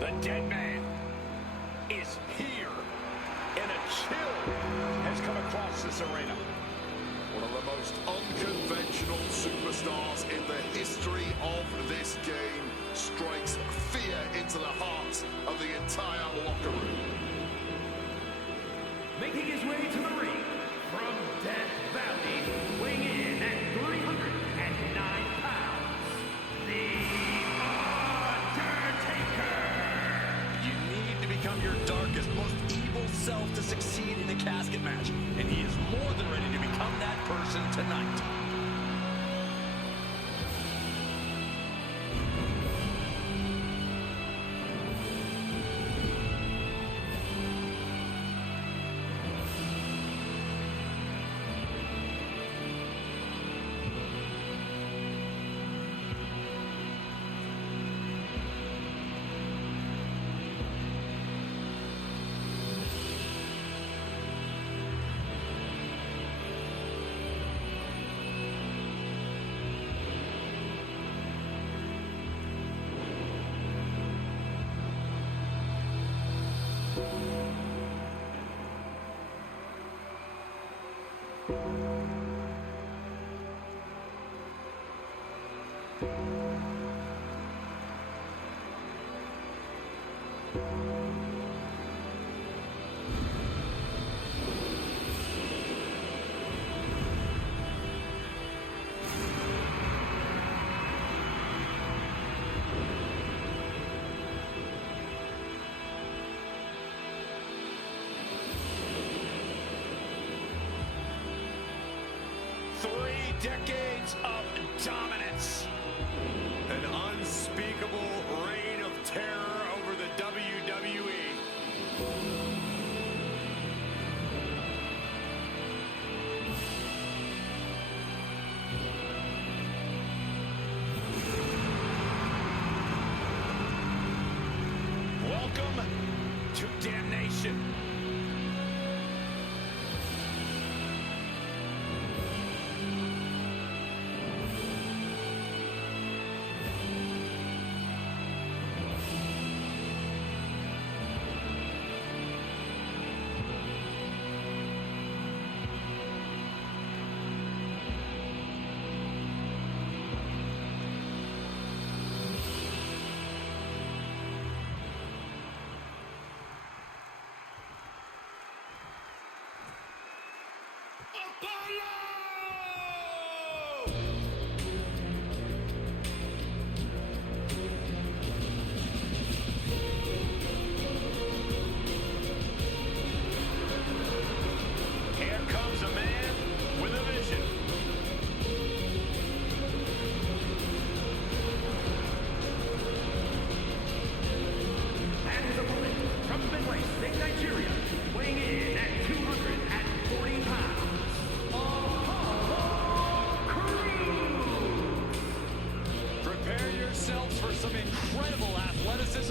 The dead man is here, and a chill has come across this arena. One of the most unconventional superstars in the history of this game strikes fear into the hearts of the entire locker room. Making his way to the ring from Death Valley, weighing in at 309 pounds, the Undertaker! You need to become your darkest, most evil self to succeed in a casket match, and he is more than ready to become that person tonight. Decades of dominance. An unspeakable reign of terror over the WWE. Welcome to Damnation.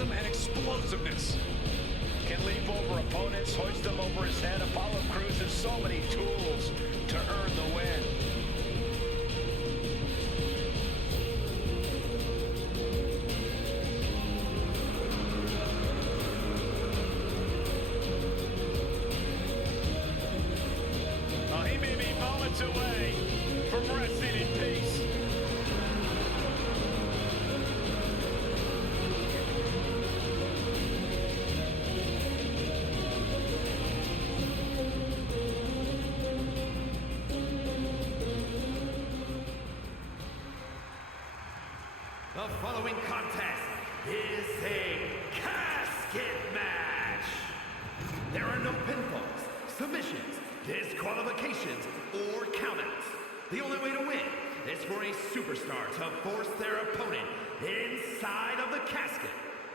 And explosiveness. Can leap over opponents, hoist them over his head. Apollo Crews has so many tools to earn the win. He may be moments away from resting in peace. The following contest is a casket match. There are no pinfalls, submissions, disqualifications, or countouts. The only way to win is for a superstar to force their opponent inside of the casket.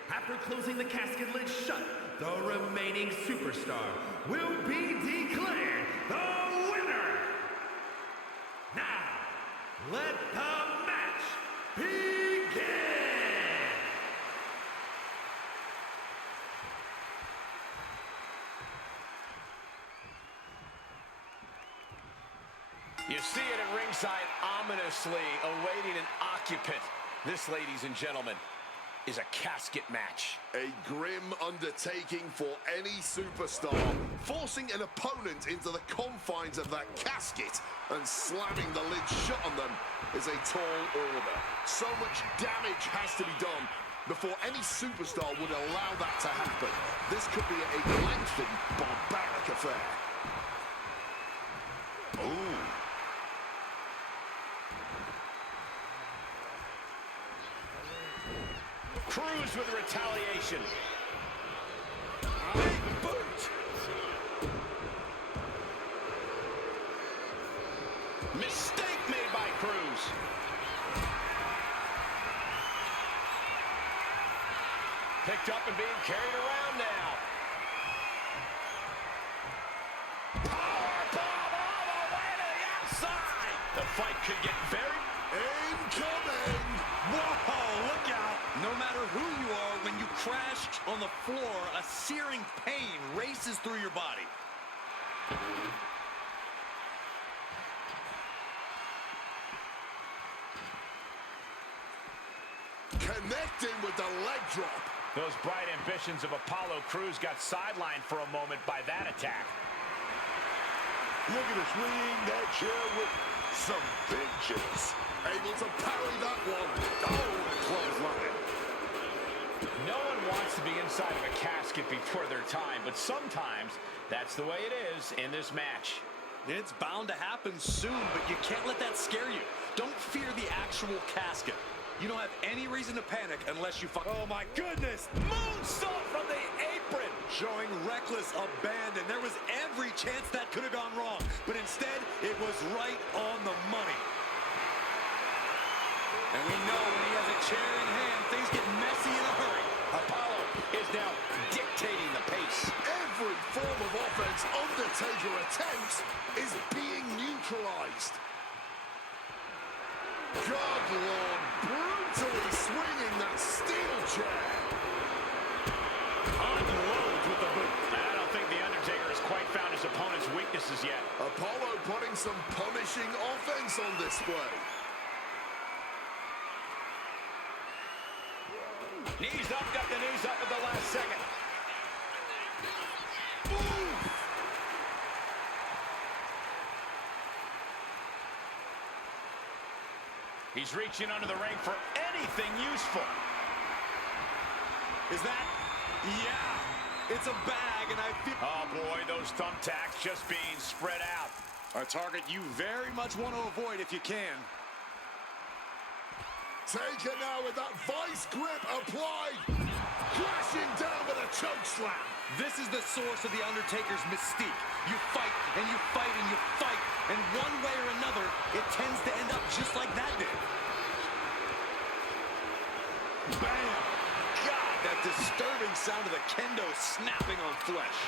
After closing the casket lid shut, the remaining superstar will be declared the winner. Now, let the match begin! You see it at ringside, ominously awaiting an occupant. This, ladies and gentlemen, is a casket match. A grim undertaking for any superstar. Forcing an opponent into the confines of that casket and slamming the lid shut on them is a tall order. So much damage has to be done before any superstar would allow that to happen. This could be a lengthy, barbaric affair. Ooh. Cruz with retaliation. Big boot. Mistake made by Cruz. Picked up and being carried around now. Powerbomb all the way to the outside. The fight could get very... Incoming! Whoa, look out. No matter who you are, when you crash on the floor, a searing pain races through your body. Connecting with the leg drop. Those bright ambitions of Apollo Crews got sidelined for a moment by that attack. Look at us swing that chair with some vengeance. Able to parry that one. Oh, clothesline. No one wants to be inside of a casket before their time, but sometimes that's the way it is in this match. It's bound to happen soon, but you can't let that scare you. Don't fear the actual casket. You don't have any reason to panic unless you find... Oh, my goodness! Moonsault from the apron! Showing reckless abandon. There was every chance that could have gone wrong, but instead, it was right on the money. And we know when he has a chair in hand, things get messy in a hurry. Apollo is now dictating the pace. Every form of offense Undertaker attempts is being neutralized. God, Lord, brutally swinging that steel chair. Unloads with the boot. I don't think the Undertaker has quite found his opponent's weaknesses yet. Apollo putting some punishing offense on display. Knees up, got the knees up at the last second. Oof. He's reaching under the ring for anything useful. Is that? Yeah, it's a bag, and I feel... Oh, boy, those thumbtacks just being spread out. A target you very much want to avoid if you can. Taker now with that vice grip applied. Crashing down with a choke slam. This is the source of the Undertaker's mystique. You fight, and you fight, and you fight, and one way or another, it tends to end up just like that did. Bam! God, that disturbing sound of the kendo snapping on flesh.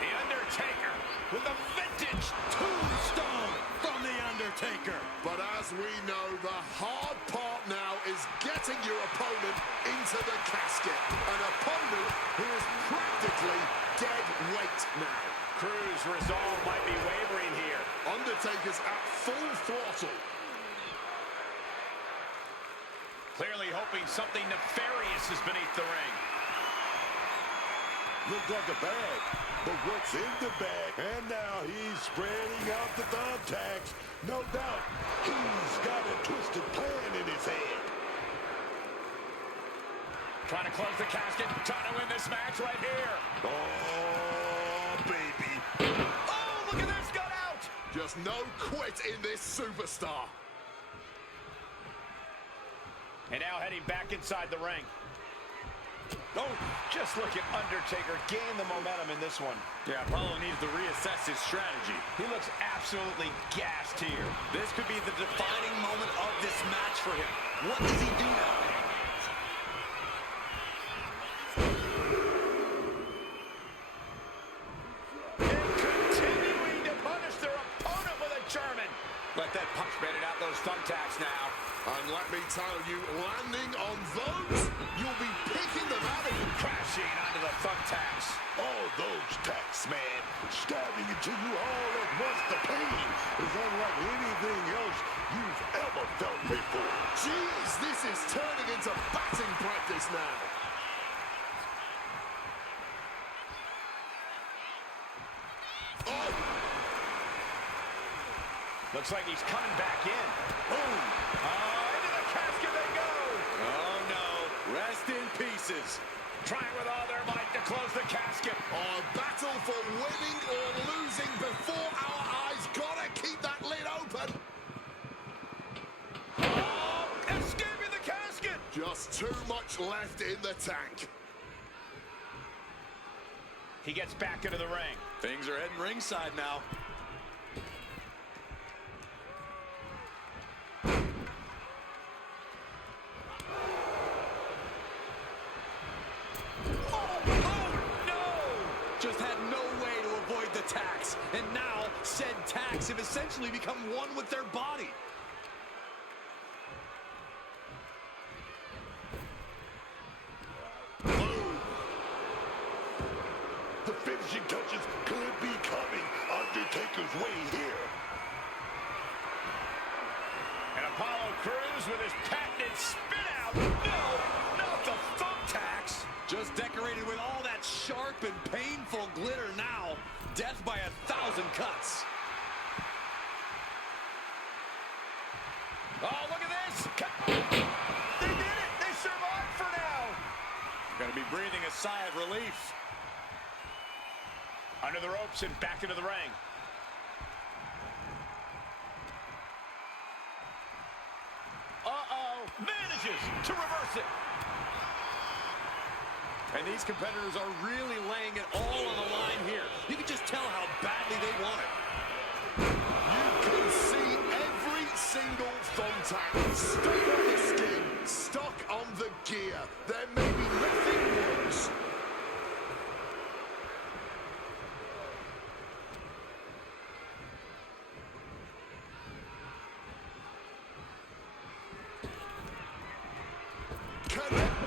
The Undertaker with a vintage Tombstone from the Undertaker. But as we know, the hard part now is getting your opponent into the casket. An opponent who is practically dead weight now. Cruz' resolve might be wavering here. Undertaker's at full throttle. Clearly hoping something nefarious is beneath the ring. Looks like a bag, but what's in the bag? And now he's spreading out the thumbtacks. No doubt, he's got a twisted plan in his head. Trying to close the casket, trying to win this match right here. Oh, baby. Oh, look at this, got out! Just no quit in this superstar. And now heading back inside the ring. Oh, just look at Undertaker gain the momentum in this one. Yeah, Apollo needs to reassess his strategy. He looks absolutely gassed here. This could be the defining moment of this match for him. What does he do now? And continuing to punish their opponent with a German. Let that punch bait it out those thumbtacks now. And let me tell you, landing on those, you'll be picking them out of you. Crashing onto the thumbtacks. All those tacks, man, stabbing into you all at once. The pain is unlike anything else you've ever felt before. Jeez, this is turning into batting practice now. Looks like he's coming back in. Boom. Into the casket they go. Oh, no. Rest in pieces. Trying with all their might to close the casket. A battle for winning or losing before our eyes. Gotta keep that lid open. Oh, escaping the casket. Just too much left in the tank. He gets back into the ring. Things are heading ringside now. Just had no way to avoid the tax. And now, said tax have essentially become one with their body. Boom. The finishing touches could be coming Undertaker's way here. And Apollo Crews with his patented spin out. No, not the thumbtacks. Just decorated with all that sharp and painful glitter now. Death by 1,000 cuts. Oh, look at this. They did it. They survived for now. Gonna be breathing a sigh of relief. Under the ropes and back into the ring. Uh-oh. Manages to reverse it. And these competitors are really laying it all on the line here. You can just tell how badly they want it. You can see every single thumbtack stuck on the skin, stuck on the gear. There may be nothing worse.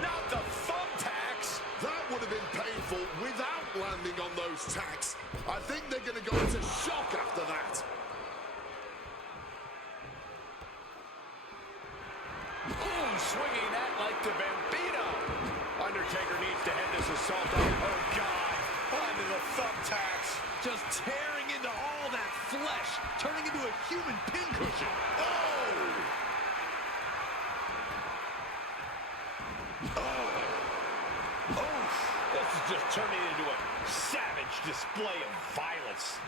Not the thumbtacks. That would have been painful without landing on those tacks. I think they're going to go into shock after that. Ooh, swinging that like the Bambino. Undertaker needs to head this assault on. Oh, God. Onto the thumbtacks. Just tearing into all that flesh, turning into a human pincushion. This is just turning into a savage display of violence.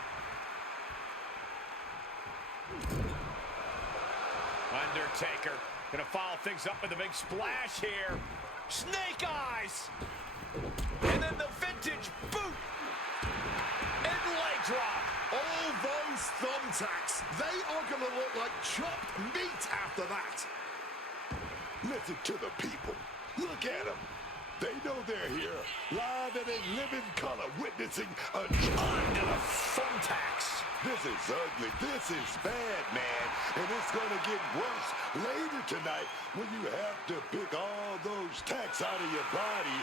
Undertaker gonna follow things up with a big splash here. Snake eyes! And then the vintage boot! And leg drop! All those thumbtacks, they are going to look like chopped meat after that. Listen to the people. Look at them. They know they're here, live and in living color, witnessing a Under the thumbtacks! This is ugly. This is bad, man. And it's going to get worse later tonight when you have to pick all those tacks out of your body.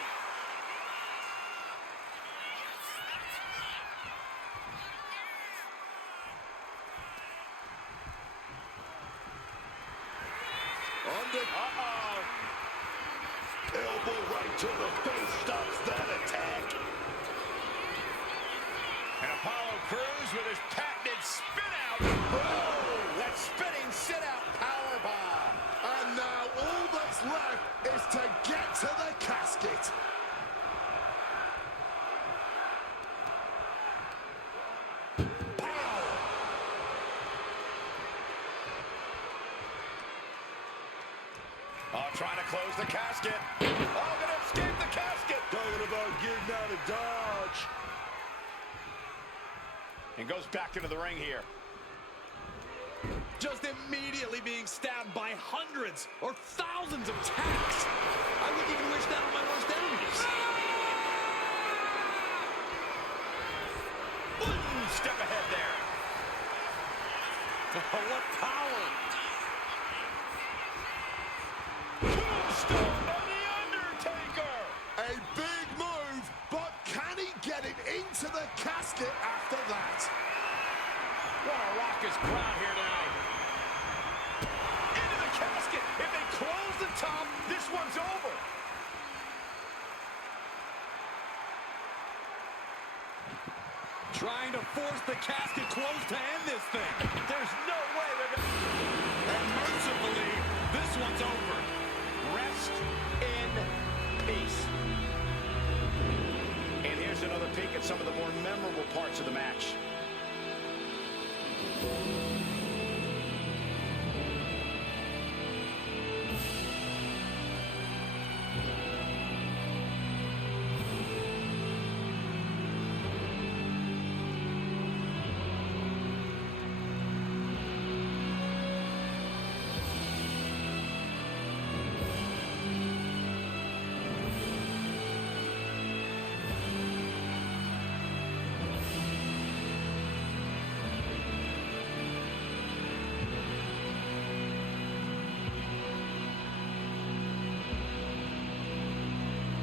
Uh-oh! Elbow right to the face stops that attack. And Apollo Crews with his patented spin out. Oh, that spinning sit out power bomb. And now all that's left is to get to the casket. Oh, trying to close the casket. Oh, gonna escape the casket. Talking about getting out of Dodge. And goes back into the ring here. Just immediately being stabbed by hundreds or thousands of tacks. I wouldn't even wish that on my worst enemies. One step ahead there. Oh, what power. Tombstone of the Undertaker. A big move, but can he get it into the casket after that? What a raucous crowd here tonight. goes the top. This one's over. Trying to force the casket close to end this thing. There's no way they're going to... And mercifully, this one's over. Rest in peace. And here's another peek at some of the more memorable parts of the match.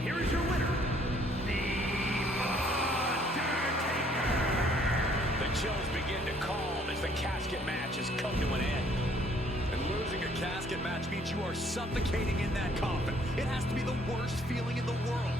Here is your winner, the Undertaker. The chills begin to calm as the casket match has come to an end. And losing a casket match means you are suffocating in that coffin. It has to be the worst feeling in the world.